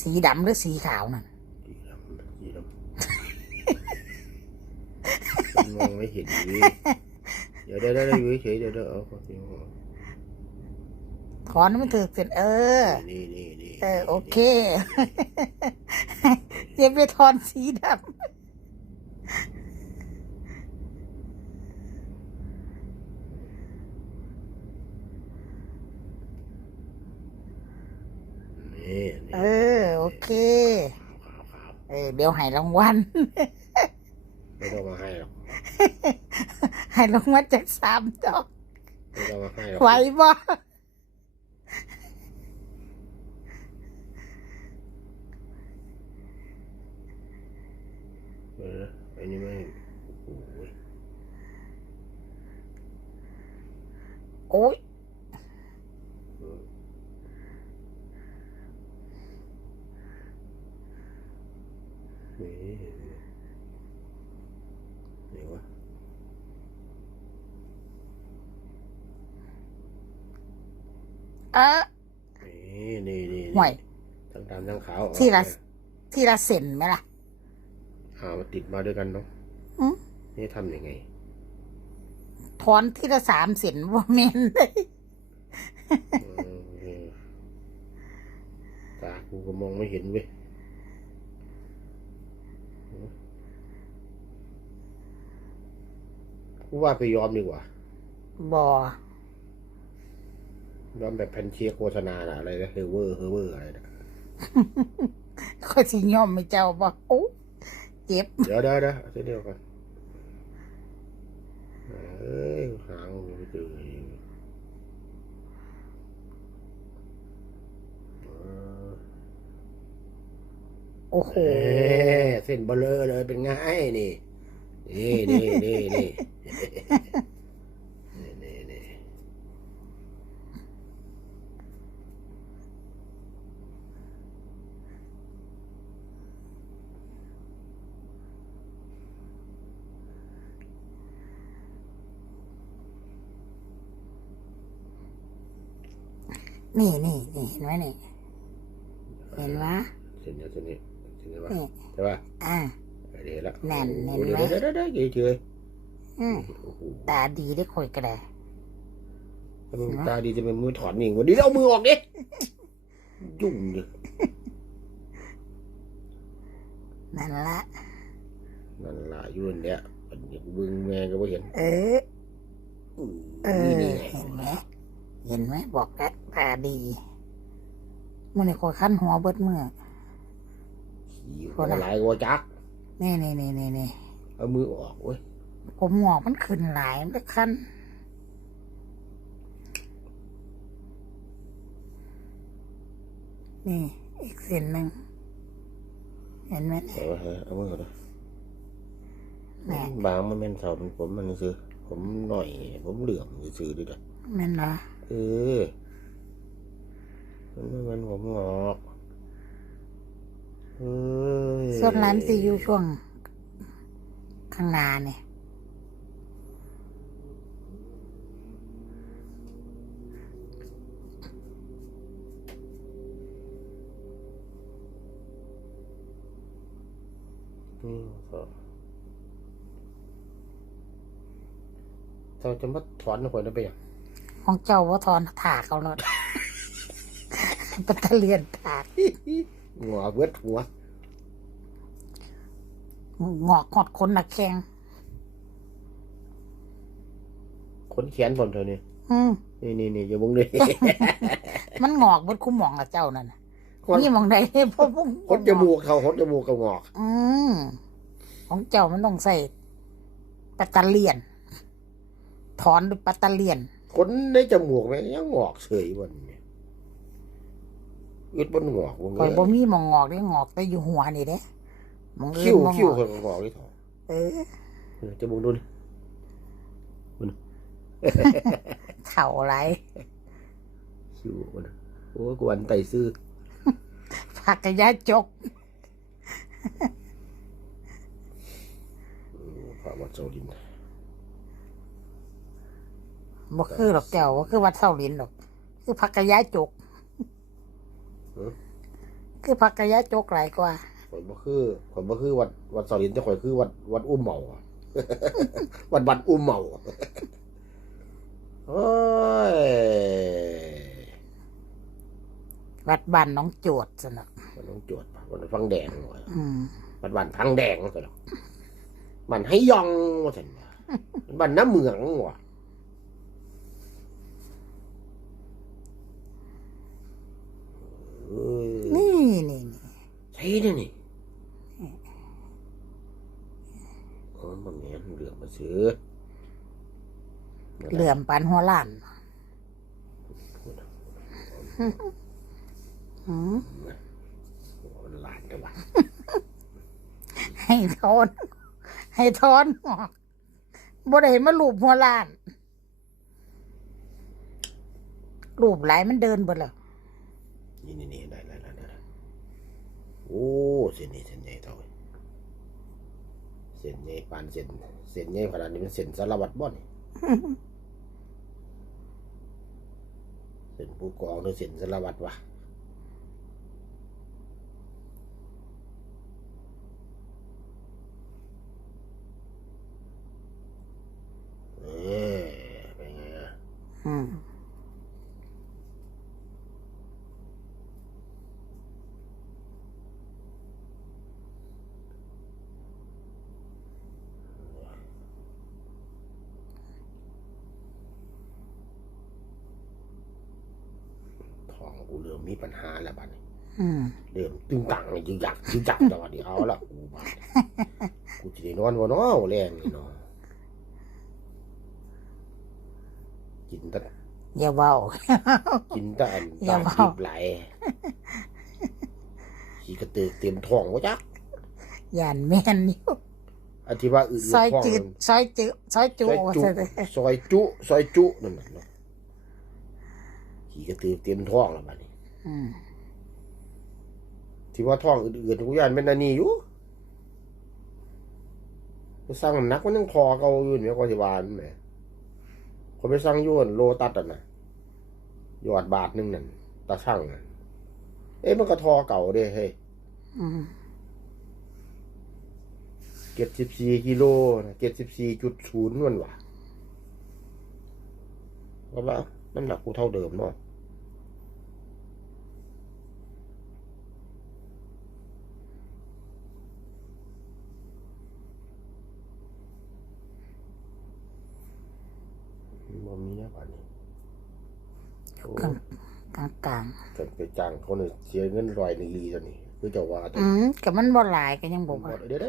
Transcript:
สีดำหรือสีขาวนั่นสีดำสีดำมองไม่เห็นอยู่เดี๋ยวได้ได้อยู่เฉยเดี๋ยวเดี๋ยวเอาขอสีม่วงถอนมันถือเสร็จเออ นี่นี่นี่เออ โอเคอย่าไปถอนสีดำ นี่เออ โอเคขาวขาวเออเดี๋ยวให้รางวัล ไม่ต้องมาให้หรอกให้รางวัลจากสามดอก ไม่ต้องมาให้หรอกไหวบ่เออไอ้นี่ไม่โอ้โหโอ้ย นี่นี่วะเออนี่นี่นี่ห่วยทั้งดำทั้งขาวที่ละที่ละเซนไหมล่ะเอาติดมาด้วยกันเนาะอืมนี่ทำยังไง ถอนที่ละสามเซนว่าเมนเลยตากูก็มองไม่เห็นเว้ย กูว่าไปยอมดีกว่าบ่ยอมแบบแผ่นเชียร์โฆษณาน่ะอะไรนะเฮเวอร์เฮเวอร์อะไรนะค่อยสิยอมไม่เจ้าบ่โอ้เจ็บ เดี๋ยวเดี๋ยวเดี๋ยวเส้นเดียวกันเอ้ยหางมันไม่เจอเองเออโอ้โห เอ้ยเส้นเบลอเลยเป็นไงนี่ นี่นี่นี่นี่ นี่นี่นี่นี่นี่นี่เห็นไหมนี่เห็นไหมเส้นเดียวเส้นนี้เส้นนี้วะนี่ใช่ป่ะอ่าเดี๋ยวละแน่นเห็นโอ้ไหมเดี๋ยวเดี๋ยวเดี๋ยวเดี๋ยวเฉย อืมๆโอ้โหตาดีได้คอยกระไดถ้ามึงตาดีจะเป็นมือถอนมิงวันนี้เอามือออกดิยุ่งดินั่นละนั่นล่ะอยุ่นเนี่ยมันอยากบึงแม่ก็บ่เห็น เออเออนี่นี่ไงเห็นไหมเห็นไหมบอกแล้วตาดีมันนี่คอยขั้นหัวเบิดมือขี่คหัวนละหลายกว่าจักนี่นี่นี่นี่นี่เอามือออกเว้ย ผมหงอกมันขึ้นหลายมันก็ขั้นนี่ อีกเส้นหนึ่งเห็นไหมเอาไว้ให้เอามือก่อนนะแม่บางมันเป็นเสาเป็นผมมันซื้อผมหน่อย ผมเหลื่อมซื้อๆดิจ้ะแม่นเหรอเออมันไม่เป็นผมหงอกเอ้ยส่วนนั้นสิอยู่ช่วงข้างหน้าเนี่ย นี่ก็เราจะมาถอนหัวนั่นไปยังของเจ้าว่าทอนถากเอาเลยปัตเตเลียนถากหัวเบิดหัวงอกหอดคนนักแข่งขนแขนผมเท่านี้อืมนี่นี่นี่อย่าบุ้งเลยมันงอกเบดคุ้มหมองกับเจ้านั่นน่ะ คนนี่หมองใดพวกพุ่งขนจมูกเขาขนจมูกกับงอก อืมของเจ้ามันต้องใส่ปัตเตเลียน ถอนด้วยปัตเตเลียนขนในจมูกแม่งยังงอกเฉยวันนี้อึดบนงอกวงคอยบ่มีหมองงอกได้งอกแต่อยู่หัวนี่เด้หมองอื่คิ้วนบ่งคิ้วอกคนงอกที่ถอเออจมูกดูนี่เข่าไรคิ้วมันโอ้ยกวนไตซื้อ ผักกระยาจกพระวัดโซลินบ่คือหรอกเจ้าบ่คือวัดเสาลินหรอก คือผักกระยาจกหือคือพักกะยะโจกหลายกว่าข่อยบ่คือข่อยบ่คือวัดวัดเสาหลินแต่ข่อยคือวัดวัดอุ้มเมาอะวัดบัดอุ้มเมาโอ้ยวัดบ้านน้องโจดสนัก มันต้องจวดปะมันฟังแดงหน่อยอืมวัดบันพังแดงก็ดอกมันให้ยองว่าซั่นว่ามันบันน้ำเมืองว่ะเอ้ยนี่นี่นี่ใช่เนี่ยนี่อ๋อมันแม่นเหลืองมาซื้อเหลื่อมปานหัวล้านอืมมันหลาน แต่ว่าให้ทอน ให้ทอนออกบ่ได้เห็นมาลูบหัวล้านลูบหลายมันเดินเบิดแล้วนี่นี่นี่ได้ได้ได้ได้โอ้เส้นนี้เส้นใหญ่เท่าไหร่เส้นใหญ่ปานเส้นเส้นใหญ่ขนาดนี้มันเส้นสารวัตรบ่นี่เส้นผู้กองหรือเส้นสารวัตรวะเอ๊ะเป็นไงอะ อืม ท้องกูเริ่ มมีปัญหาแล้วบัดนี้อืมเริ่มตึงตังเลยจึงอยากจึงจักจังหวะนี้เอาละกูบัดกูจะได้นอนบ่เนาะแรงนี่เนาะกินแตะอย่าเว้ากินแตะอันอย่าตาเว้าทิพไหลขี้กระตือกเต็มท้องวะจักย่านแม่นอยู่อันที่ว่าอืดซอยท้องจืดซอยจืดซอยจุซอยว่าจุซั่นเด้อซอยจุซอยจุนั่นน่ะเนาะขี้กระตือกเต็มท้องแล้วบัดนี้ อืมที่ว่าท้องอื่นๆทุกูย่านเป็นอันนี้อยู่ไปสร้างนักมันยังพอเก่าอยู่เนี่ยก็สิวานั่นแหมคนไปสร้างยุ่นโลตัดอะนะยอดบาทหนึงนั่นตาช่างนั่นเอ๊ะมันก็ทอเก่าเด้เฮ้ยเจ็ดสิบสี่กิโลเจ็ดสิบสี่จุดศูนย์มันว่ะก็ว่าน้ำหนักกูเท่าเดิมเนาะ มันมีนะบัดนี้โอ้กลางกลางกลางจะไปจ้างเขาเนี่ยเสียเงินร้อยหนึ่งลีตอนนี้คือจะว่าๆตัวอืมก็มันบ่หลายก็ยังบอกว่าเดี๋ยว